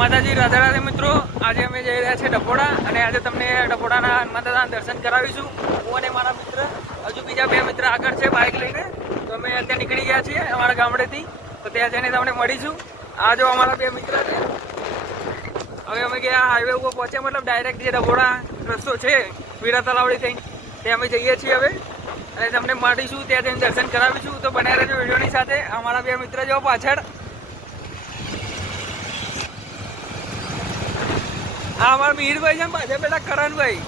માતાજી, રાધા રાધે મિત્રો. આજે અમે જઈ રહ્યા છીએ ડભોડા અને આજે તમને ડભોડાના હનુમાન દાદાના દર્શન કરાવીશું. હું અને મારા મિત્ર, હજુ બીજા બે મિત્ર આગળ છે બાઇક લઈને. તો અમે અત્યારે નીકળી ગયા છીએ અમારા ગામડેથી. તો ત્યાં જઈને તમને મળીશું. આ જો અમારા બે મિત્ર છે. હવે અમે ગયા હાઈવે ઉપર પહોંચ્યા, મતલબ ડાયરેક્ટ જે ડભોડા રસ્તો છે વીરા તલાવડી થઈને ત્યાં અમે જઈએ છીએ હવે. અને તમને મળીશું, ત્યાં જઈને દર્શન કરાવીશું. તો બનાવી રહેજો વિડીયોની સાથે. અમારા બે મિત્ર જો પાછળ. હા, અમારા મિહિરભાઈ છે ને પાછળ પેલા કરણભાઈ.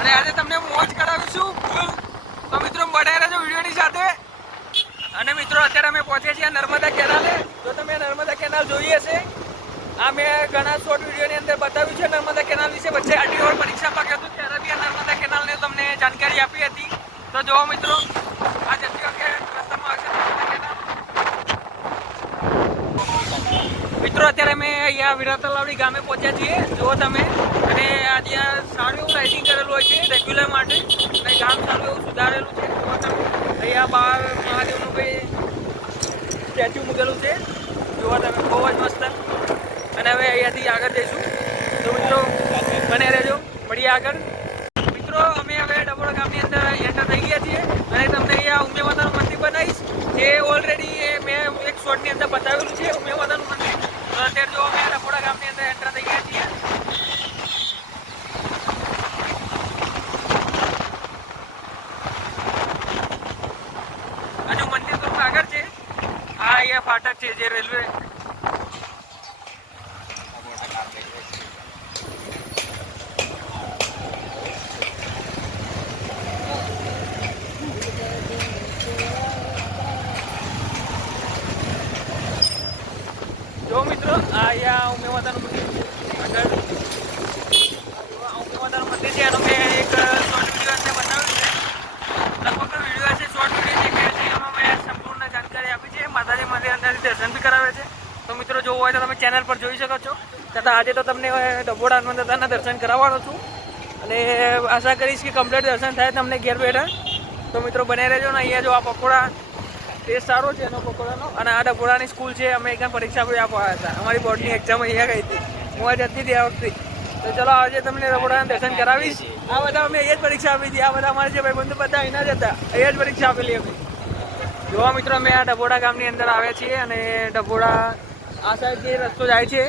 અને આજે તમને મોજ કરાવીશું ફૂલ. તો મિત્રો બનાવી રહેજો વિડીયોની સાથે. અને મિત્રો અત્યારે અમે પહોંચ્યા છીએ નર્મદા કેનાલે. તો તમે નર્મદા કેનાલ જોઈ હશે. આ મેં ઘણા શોર્ટ વિડીયોની અંદર બતાવ્યું છે નર્મદા કેનાલ વિશે. વચ્ચે આરટીઓ પરીક્ષા પાક્યો હતો ત્યારે બી આ નર્મદા કેનાલને તમને જાણકારી આપી હતી. તો જુઓ મિત્રો, આ જતી વખતે રસ્તામાં આવશે નર્મદા કેનાલ. મિત્રો અત્યારે અમે અહીંયા વીરા તલાવડી ગામે પહોંચ્યા છીએ. જુઓ તમે. અને આ ત્યાં સારું એવું લાઇટિંગ કરેલું હોય છે રેગ્યુલર માટે. અને ગામ સારું એવું સુધારેલું છે. જુઓ તમે. અહીંયા બહાર મહાદેવનું કંઈ સ્ટેચ્યુ મૂકેલું છે. જુઓ તમે, બહુ જ મસ્ત. અને હવે અહીંયાથી આગળ જઈશું. તો મિત્રો બને રહેજો, મળીએ આગળ. મિત્રો અમે હવે ડભોડા ગામની અંદર એન્ટર થઈ ગયા છીએ. અને તમને અહીંયા ઉમિયા માતાનું મંદિર બનાવીશ. જે ઓલરેડી મેં એક શોર્ટની અંદર બતાવેલું છે ઉમિયા માતાનું મંદિર. તો અત્યારે જો અમે ડભોડા ગામની અંદર એન્ટર થઈ ગયા છીએ. હજુ મંદિર થોડું આગળ છે. આ અહીંયા ફાટક છે જે રેલવે. જો મિત્રો, આ અહીંયા ઉમિયા માતાનું મંદિર છે આગળ. ઉમિયા માતાનું મંદિર છે. એનો મેં એક શોર્ટ વિડીયો અંદર બતાવ્યું છે. લગભગ વિડીયો છે, શોર્ટ વિડીયો જે છે એમાં મેં સંપૂર્ણ જાણકારી આપી છે. માતાજી મંદિર અંદરથી દર્શન બી કરાવે છે. તો મિત્રો જોવું હોય તો તમે ચેનલ પર જોઈ શકો છો. તથા આજે તો તમને ડભોડા હનુમાન દાદાના દર્શન કરાવવાનો છું. અને આશા કરીશ કે કમ્પ્લીટ દર્શન થાય તમને ઘેર બેઠા. તો મિત્રો બનાવી રહેજો ને. અહીંયા જો આ પકોડા ટેસ્ટ સારો છે એનો પકોડાનો. અને આ ડભોડાની સ્કૂલ છે. અમે એક પરીક્ષા બી આપવા આવ્યા હતા. અમારી બોર્ડની એક્ઝામ અહીંયા ગઈ હતી. હું આજે જતી હતી આ વખતે. તો ચલો આજે તમને ડભોડાના દર્શન કરાવીશ. આ બધા અમે અહીંયા જ પરીક્ષા આપી હતી. આ બધા અમારા જે ભાઈ બંધુ બધા અહીંના જ હતા. અહીંયા જ પરીક્ષા આપેલી અમે. જોવા મિત્રો, અમે આ ડભોડા ગામની અંદર આવ્યા છીએ. અને ડભોડા આ સાઈડ જે રસ્તો જાય છે,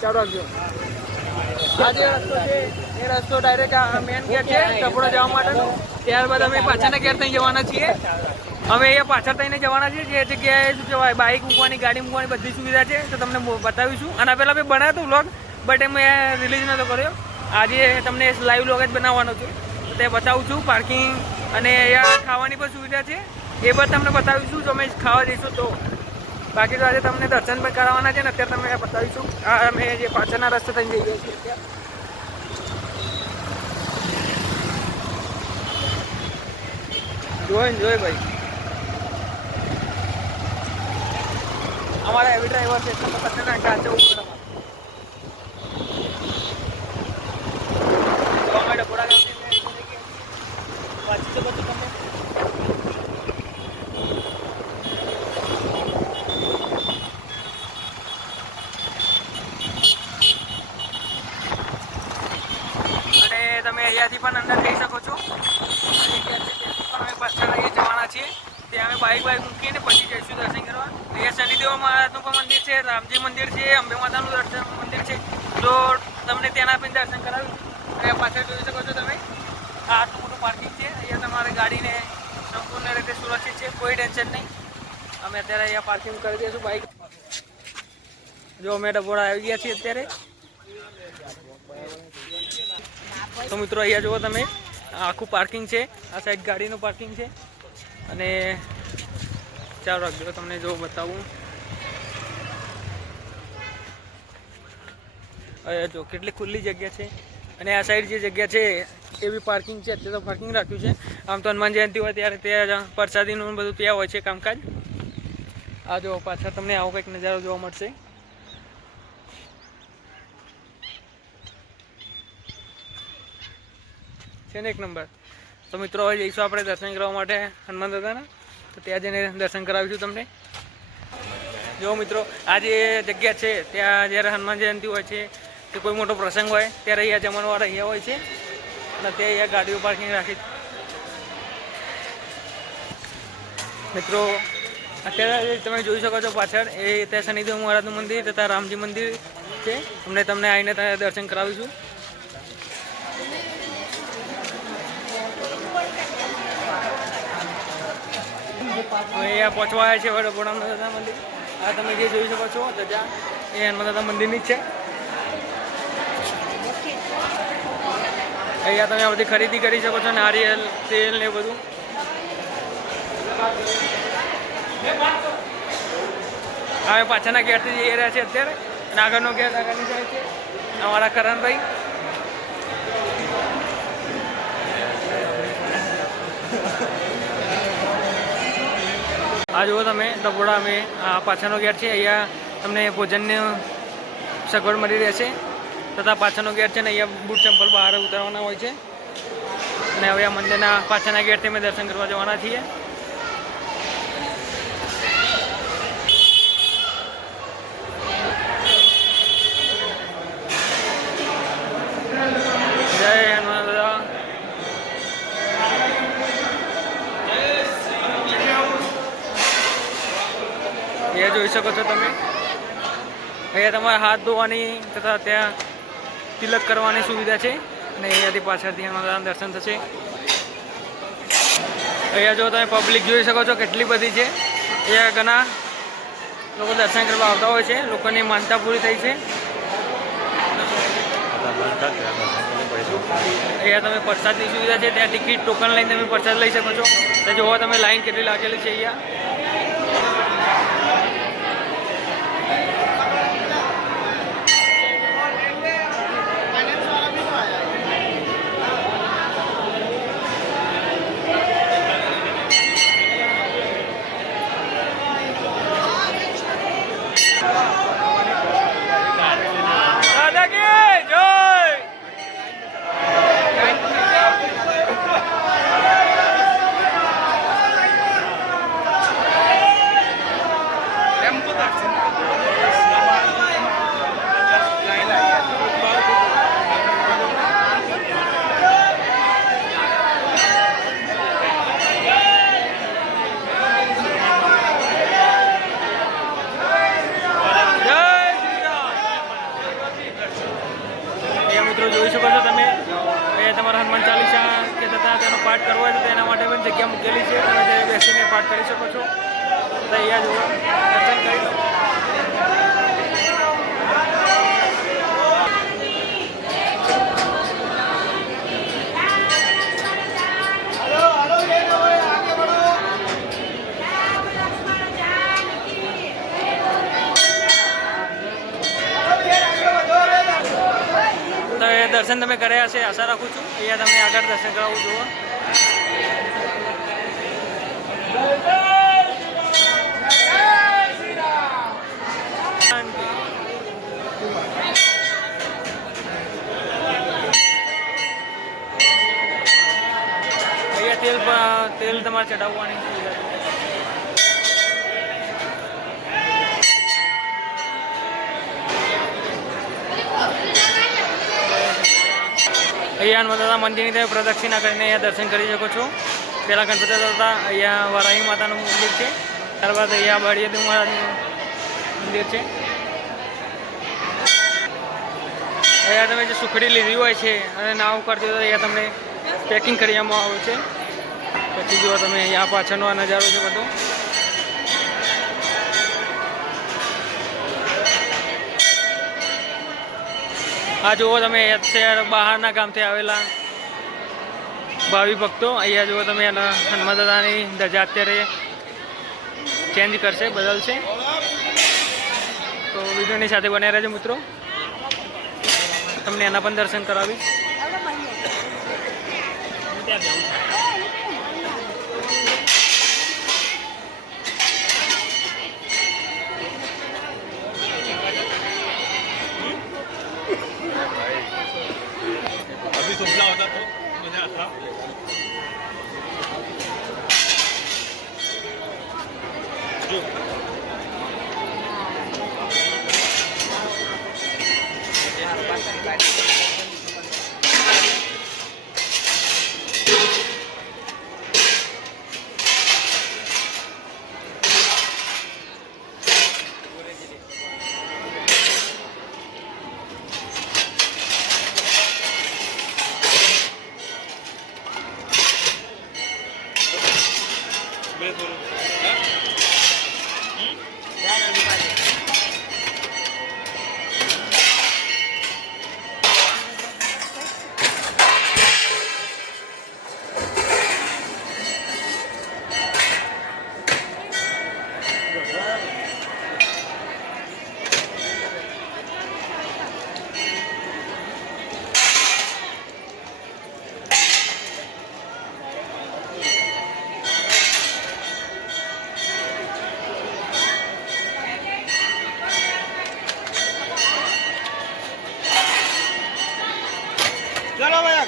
ચાલો રાખજો. આ જે રસ્તો છે એ રસ્તો ડાયરેક્ટ આ મેન ગેટ છે ડભોડા જવા માટેનો. ત્યારબાદ અમે પાછળના ગેટ થઈ જવાના છીએ. અમે અહીંયા પાછળ થઈને જવાના છીએ. જે જગ્યાએ શું કહેવાય બાઇક મૂકવાની, ગાડી મૂકવાની બધી સુવિધા છે. તો તમને બતાવીશું. આના પહેલાં મેં બનાવ્યો હતો વ્લોગ, બટ એ મેં રિલીઝ નહોતો કર્યો. આજે તમને લાઈવ વ્લોગ જ બનાવવાનો છે. તો તે બતાવું છું. પાર્કિંગ અને અહીંયા ખાવાની પણ સુવિધા છે. એ પણ તમને બતાવીશું જો અમે ખાવા જઈશું તો. બાકી તો આજે તમને દર્શન પણ કરાવવાના છે ને અત્યારે તમને બતાવીશું. આ અમે જે પાછળના રસ્તે થઈને જઈએ છીએ અત્યારે. જોઈ ભાઈ, અમારા હેવી ડ્રાઈવર છે એટલે ખતરનાક ગાડી જવું પડે. તો અમે ડભોડા ગામની વાંચી તો બધું તમે. અને તમે અહીંયાથી પણ અંદર જઈ શકો છો. અમે પાછળ લઈ જવાના છીએ. ત્યાં અમે બાઇક મૂકીને પછી જઈશું દર્શન કરવા. અહીંયા શનિદેવ મહારાજનું પણ મંદિર છે, રામજી મંદિર છે, અંબે માતાનું મંદિર છે. તો તમને ત્યાંના પણ દર્શન કરાવીશું. અને પાછળ જોઈ શકો છો તમે. આ આટલું મોટું પાર્કિંગ છે. અહીંયા તમારે ગાડીને સંપૂર્ણ રીતે સુરક્ષિત છે, કોઈ ટેન્શન નહીં. અમે અત્યારે અહીંયા પાર્કિંગ કરી દઈશું બાઇક. જો અમે ડભોડા આવી ગયા છીએ અત્યારે. તો મિત્રો અહીંયા જુઓ તમે, આખું પાર્કિંગ છે. આ સાઈડ ગાડીનું પાર્કિંગ છે. અને ચાલો રાખજો, તમને જો બતાવું. જો કેટલી ખુલ્લી જગ્યા છે. અને આ સાઈડ જે જગ્યા છે એ બી પાર્કિંગ છે. અત્યારે તો પાર્કિંગ રાખ્યું છે. આમ તો હનુમાન જયંતિ હોય ત્યારે ત્યાં પ્રસાદીનું બધું ત્યાં હોય છે કામકાજ. આ જો પાછળ તમને આવો કંઈક નજારો જોવા મળશે. છે ને એક નંબર. તો મિત્રો હવે જઈશું આપણે દર્શન કરવા માટે હનુમાન દાદાના. તો ત્યાં જઈને દર્શન કરાવીશું તમને। જો મિત્રો આ જે જગ્યા છે ત્યાં જ્યારે હનુમાન જયંતિ હોય છે કે કોઈ મોટો પ્રસંગ હોય ત્યારે અહીંયા જમણવાર અહીંયા હોય છે અને ત્યાં અહીંયા ગાડીઓ પાર્કિંગ રાખી। મિત્રો અત્યારે તમે જોઈ શકો છો પાછળ એ ત્યાં શનિદેવ મહારાજનું મંદિર તથા રામજી મંદિર છે। તમને આવીને ત્યાં દર્શન કરાવીશું। અહીંયા પહોંચવા આવ્યા છે વડોદરા હનુમાન દાદા મંદિર। આ તમે જે જોઈ શકો છો ધજા એ હનુમાન દાદા મંદિરની જ છે। અહીંયા તમે આ બધી ખરીદી કરી શકો છો, નારિયેલ તેલ ને બધું। હવે પાછળના ગેટથી જઈ રહ્યા છે અત્યારે અને આગળનો ગેટ આગળની સાઈડ છે અમારા કરણભાઈ। આ જુઓ તમે ડબોડા અમે આ પાછળનો ગેટ છે, અહીંયા તમને ભોજનની સગવડ મળી રહેશે તથા પાછળનો ગેટ છે ને અહીંયા બૂટ ચંપલ બહાર ઉતારવાના હોય છે। અને હવે આ મંદિરના પાછળના ગેટથી અમે દર્શન કરવા જવાના છીએ। જય હનુમાન દાદા। એ જોઈ શકો છો તમે અહીંયા તમારે હાથ ધોવાની તથા ત્યાં તિલક કરવાની સુવિધા છે અને અહીંયાથી પાછળથી હનુમાન દર્શન થશે। અહીંયા જો તમે પબ્લિક જોઈ શકો છો કેટલી બધી છે। અહીંયા ઘણા લોકો દર્શન કરવા આવતા હોય છે, લોકોની માનતા પૂરી થઈ છે। અહીંયા તમે પ્રસાદની સુવિધા છે, ત્યાં ટિકિટ ટોકન લઈને તમે પ્રસાદ લઈ શકો છો। તો જોવો તમે લાઈન કેટલી લાગેલી છે અહીંયા। જોઈ શકો છો તમે એ તમારા હનુમાન ચાલીસા કે તથા તેનો પાઠ કરવો હોય તો તેના માટે પણ જગ્યા મૂકેલી છે, તમે ત્યાં બેસીને પાઠ કરી શકો છો। તો અહીંયા જુઓ દર્શન કરી લો। દર્શન તમે કર્યા છે, આશા રાખું છું। અહીંયા તમને આગળ દર્શન કરાવું જુઓ। અહીંયા તેલ તમારે ચડાવવાની સુવિધા છે। અહીંયા હનુમાન દાદા મંદિરની તમે પ્રદક્ષિણા કરીને અહીંયા દર્શન કરી શકો છો। પહેલાં ગણપતિ દાદા, અહીંયા વારાહી માતાનું મંદિર છે, ત્યારબાદ અહીંયા બળિયાદેવ મહારાજનું મંદિર છે। અહીંયા તમે જે સુખડી લીધી હોય છે અને નાવ કરતી હોય તો અહીંયા તમને પેકિંગ કરવામાં આવે છે। પછી જુઓ તમે અહીંયા પાછળનો આ નજારો છે બધો। આ જુઓ તમે અત્યારે બહારના ગામથી આવેલા ભાવિ ભક્તો, અહીંયા જુઓ તમે હનુમાન દાદાની ધજા અત્યારે ચેન્જ કરશે, બદલશે। તો વિડીયોની સાથે બન્યા રહેજો મિત્રો, તમને એના પણ દર્શન કરાવીશ। अभी सुबला होता तो मुझे आता। જો બે થોડું ચલો ભાઈ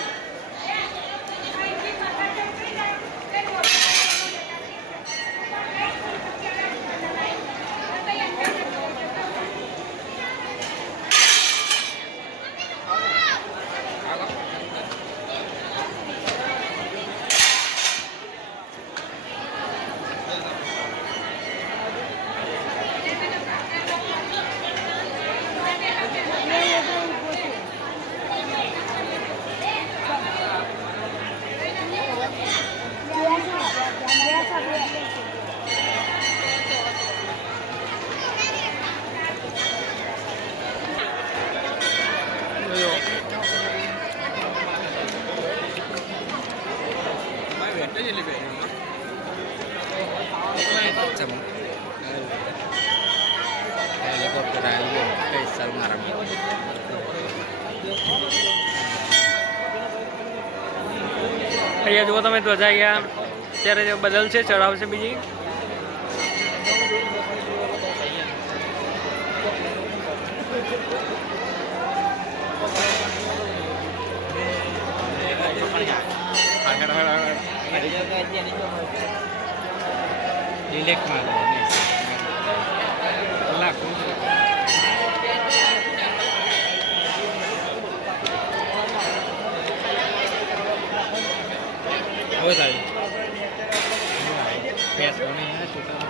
helikopter aja kayak Salmarang. અહીંયા જુઓ તમે ધ્વજા અહીંયા અત્યારે બદલશે, ચડાવશે બીજી. Dilek malah ini. Laku. Oh tadi. Pes ini ya sudah.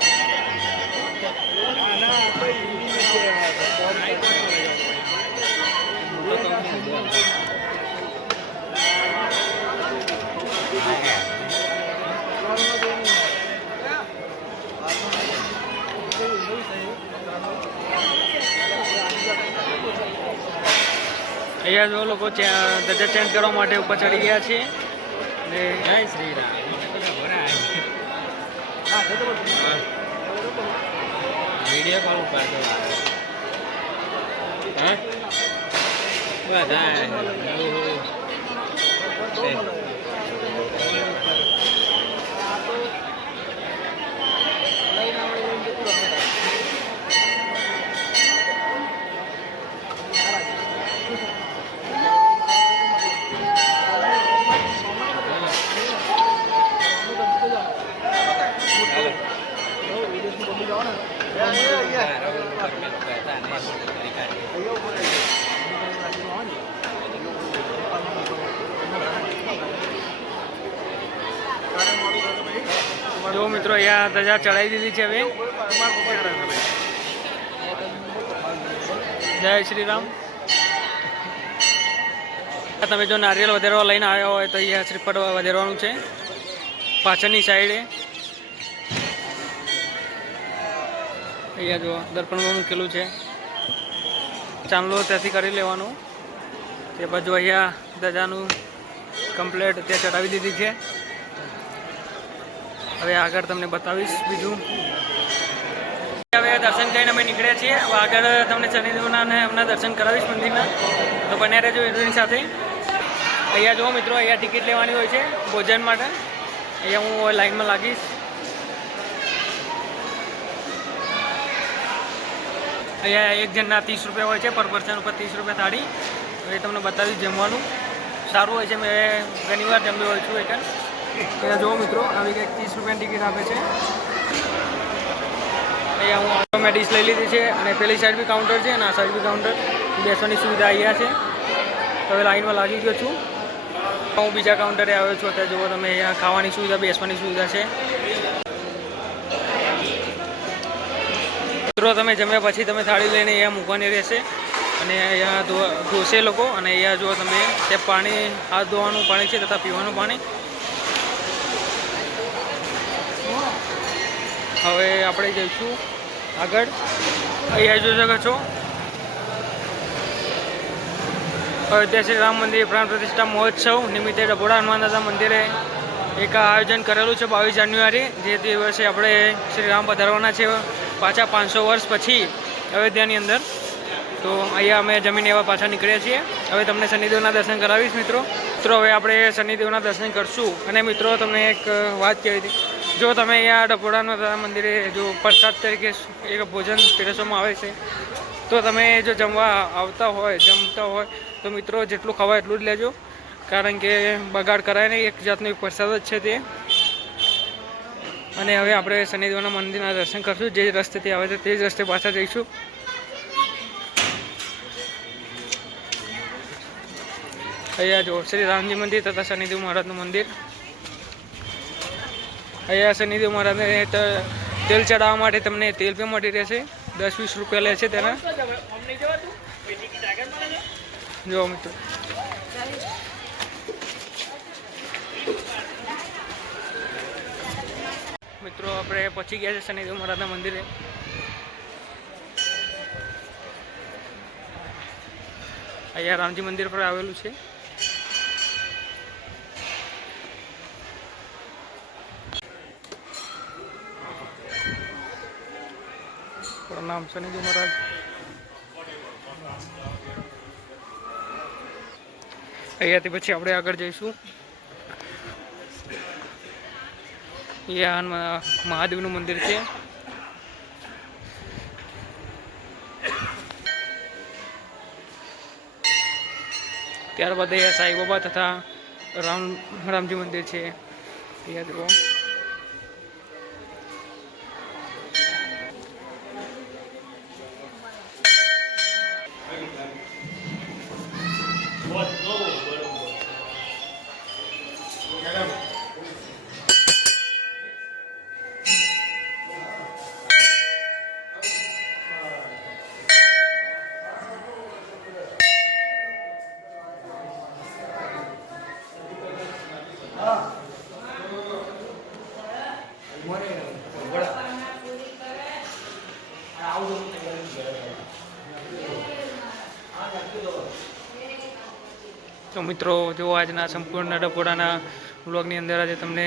અહીંયા જો લોકો ધજા ચેન્જ કરવા માટે ઉપર ચડી ગયા છે ને જય શ્રી રામ. વિડીયો કોલ ઉપર તો હા બધા જો મિત્રો અહીંયા ધજા ચડાવી દીધી છે હવે. જય શ્રી રામ. તમે જો નારિયેલ વધારવા લઈને આવ્યા હોય તો અહીંયા શ્રીફળ વધારવાનું છે પાછળની સાઈડે. અહીંયા જો દર્પણમાં મૂકેલું છે, ચાંદલો ત્યાંથી કરી લેવાનું. તે બાજુ અહીંયા ધજાનું કમ્પ્લેટ ત્યાં ચડાવી દીધી છે. હવે આગળ તમને બતાવીશ બીજું. હવે દર્શન કરીને અમે નીકળ્યા છીએ. હવે આગળ તમને શનિદેવના અને એમના દર્શન કરાવીશ મંદિરના, તો બન્યા રહેજો વિડીયોની સાથે. અહીંયા જુઓ મિત્રો, અહીંયા ટિકિટ લેવાની હોય છે ભોજન માટે. અહીંયા હું લાઈનમાં લાગીશ. અહીંયા એક જણના 30 રૂપિયા હોય છે, પર પર્સન ઉપર 30 રૂપિયા થાળી. એ તમને બતાવીશ. જમવાનું સારું હોય છે, મેં ઘણી વાર જમ્યું હોય છું. ત્યાં જુઓ મિત્રો, આવી કંઈક 30 રૂપિયાની ટિકિટ આપે છે. અહીંયા હું ઓટોમેટિક લઈ લીધી છે અને પેલી સાઈડ બી કાઉન્ટર છે અને આ સાઈડ બી કાઉન્ટર. બેસવાની સુવિધા અહીંયા છે. તો હવે લાઈનમાં લાગી ગયો છું. હું બીજા કાઉન્ટરે આવ્યો છું. અત્યારે જુઓ તમે અહીંયા ખાવાની સુવિધા, બેસવાની સુવિધા છે. મિત્રો તમે જમ્યા પછી તમે થાળી લઈને અહીંયા મૂકવાની રહેશે અને અહીંયા ધોશે લોકો. અને અહીંયા જુઓ તમે તે પાણી, હાથ ધોવાનું પાણી છે તથા પીવાનું પાણી. હવે આપણે જઈશું આગળ. અહીંયા જોઈ શકો છો અયોધ્યા શ્રી રામ મંદિર પ્રાણ પ્રતિષ્ઠા મહોત્સવ નિમિત્તે ડભોડા હનુમાન દાદા મંદિરે એક આયોજન કરેલું છે 22 જાન્યુઆરી. જે દિવસે આપણે શ્રી રામ પધારવાના છે પાછા 500 વર્ષ પછી અયોધ્યાની અંદર. તો અહીંયા અમે જમીને એવા પાછા નીકળ્યા છીએ. હવે તમને શનિદેવના દર્શન કરાવીશ મિત્રો. હવે આપણે શનિદેવના દર્શન કરશું. અને મિત્રો તમને એક વાત કહેવી હતી, જો તમે અહીંયા ડભોડા મંદિરે જો પ્રસાદ તરીકે એક ભોજન પીરસવામાં આવે છે, તો તમે જો જમતા હોય તો મિત્રો જેટલું ખવાય એટલું જ લેજો, કારણ કે બગાડ કરાય નહીં. એક જાતનો એક પ્રસાદ જ છે તે. અને હવે આપણે શનિદેવના મંદિરના દર્શન કરશું. જે રસ્તેથી આવે છે તે જ રસ્તે પાછા જઈશું. અહીંયા જો શ્રી રામજી મંદિર તથા શનિદેવ મહારાજનું મંદિર. અહીંયા શનિદેવ મહારાજને તેલ ચડાવવા માટે તમને તેલ પણ મળી રહેશે. 10-20 રૂપિયા લે છે તેના. જો મિત્રો આપણે પહોંચી ગયા છે શનિદેવ મહારાજના મંદિરે. અહીંયા રામજી મંદિર પર આવેલું છે. પ્રણામ શનિદેવ મહારાજ. અહીંયાથી પછી આપણે આગળ જઈશું. અહીંયા મહાદેવનું મંદિર છે. ત્યારબાદ અહીંયા સાંઈબાબા તથા રામજી મંદિર છે. અહીંયા જુઓ તો મિત્રો જો આજના સંપૂર્ણ ડભોડાના વ્લોગની અંદર આજે તમને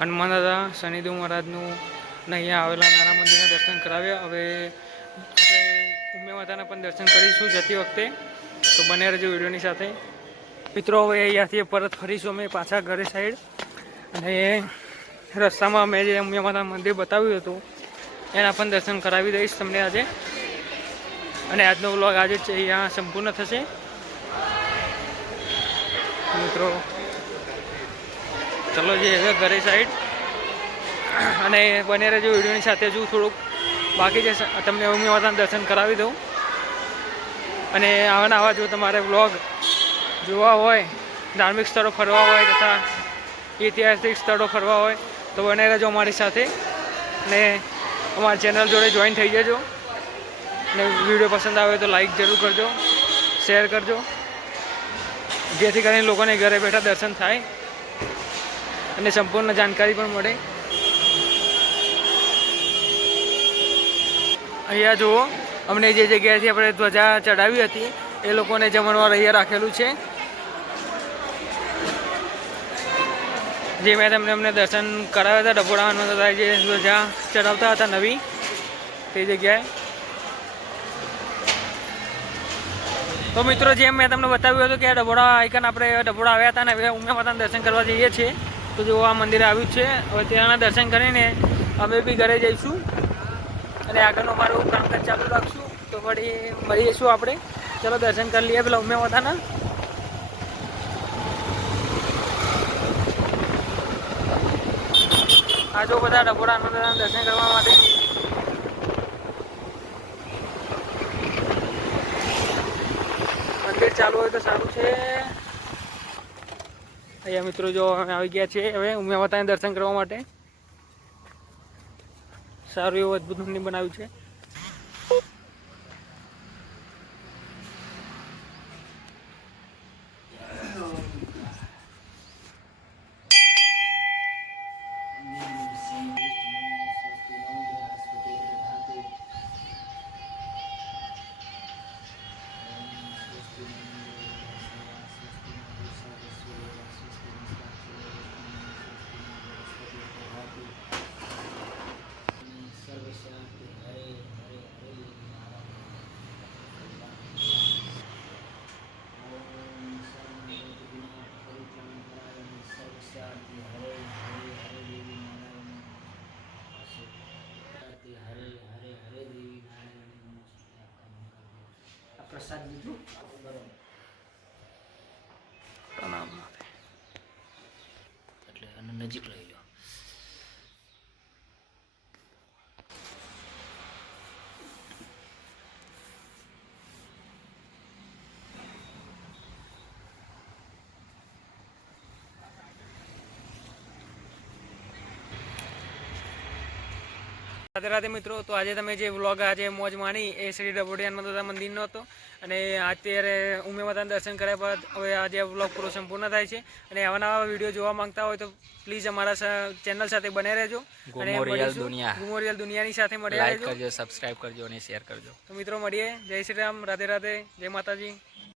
હનુમાન દાદા, શનિદેવ મહારાજનું અને અહીંયા આવેલા નાના મંદિરના દર્શન કરાવ્યા. હવે આપણે ઉમિયા માતાના પણ દર્શન કરીશું જતી વખતે. તો બને રહેજો વિડીયોની સાથે. મિત્રો હવે અહીંયાથી પરત ફરીશું અમે પાછા ઘરે સાઈડ. અને રસ્તામાં મેં જે ઉમિયા માતાનું મંદિર બતાવ્યું હતું એના પણ દર્શન કરાવી દઈશ તમને આજે. અને આજનો વ્લોગ આજે જ અહીંયા સંપૂર્ણ થશે. મિત્રો ચલો જઈએ ઘરે સાઈડ. અને બને રહેજો વિડીયોની સાથે. હજુ થોડુંક બાકી છે, તમને ઉમિયા માતાના દર્શન કરાવી દઉં. અને આવા જો તમારે વ્લોગ જોવા હોય, ધાર્મિક સ્થળો ફરવા હોય તથા ઐતિહાસિક સ્થળો ફરવા હોય તો બને રહેજો અમારી સાથે. અને અમારી ચેનલ જોડે જોઈન થઈ જજો. અને વિડીયો પસંદ આવે તો લાઈક જરૂર કરજો, શેર કરજો, જેથી કરીને લોકોને ઘરે બેઠા દર્શન થાય અને સંપૂર્ણ જાણકારી પણ મળે. અહીંયા જુઓ અમને જે જગ્યાએથી આપણે ધ્વજા ચડાવી હતી એ લોકોને જમણવાર અહીંયા રાખેલું છે. જે મેં અમને દર્શન કરાવ્યા હતા ડભોડા હનુમાન દાદા જે ધ્વજા ચડાવતા હતા નવી તે જગ્યાએ. તો મિત્રો જેમ મેં તમને બતાવ્યું હતું કે ડભોડા આઈકન આપણે ડભોડા આવ્યા હતા ને હવે ઉમિયા માતાના દર્શન કરવા જઈએ છીએ. તો જો આ મંદિર આવ્યું છે. હવે ત્યાંના દર્શન કરીને અમે બી ઘરે જઈશું અને આગળનું અમારું કામકાજ ચાલુ રાખશું. તો વળી મળીશું આપણે. ચલો દર્શન કરી લઈએ પેલા ઉમિયા માતાના. આ જો બધા ડભોડા હનુમાન દાદાના દર્શન કરવા માટે ચાલુ હોય તો સારું છે. અહીંયા મિત્રો જો અમે આવી ગયા છીએ હવે ઉમિયા માતાના દર્શન કરવા માટે. સારું એવું અદ્ભુત મંદિર બનાવ્યું છે. પ્રસાદ લીધું પ્રણામ. એટલે અને નજીક લઈ લો. રાધે રાધે મિત્રો. તો આજે તમે જે વ્લોગ આજે મોજ માણી એ શ્રી ડબોડિયાન માતા મંદિરનો હતો. અને અત્યારે ઉમિયા માતાના દર્શન કર્યા બાદ હવે આજે વ્લોગ પૂરો સંપૂર્ણ થાય છે. અને આવા નવા વિડીયો જોવા માંગતા હોય તો પ્લીઝ અમારા ચેનલ સાથે બને રહેજો. અને ગુમોરિયલ દુનિયાની સાથે મળ્યા રહેજો. લાઈક કરજો, સબસ્ક્રાઇબ કરજો અને શેર કરજો. તો મિત્રો મળીએ. જય શ્રી રામ, રાધે રાધે, જય માતાજી.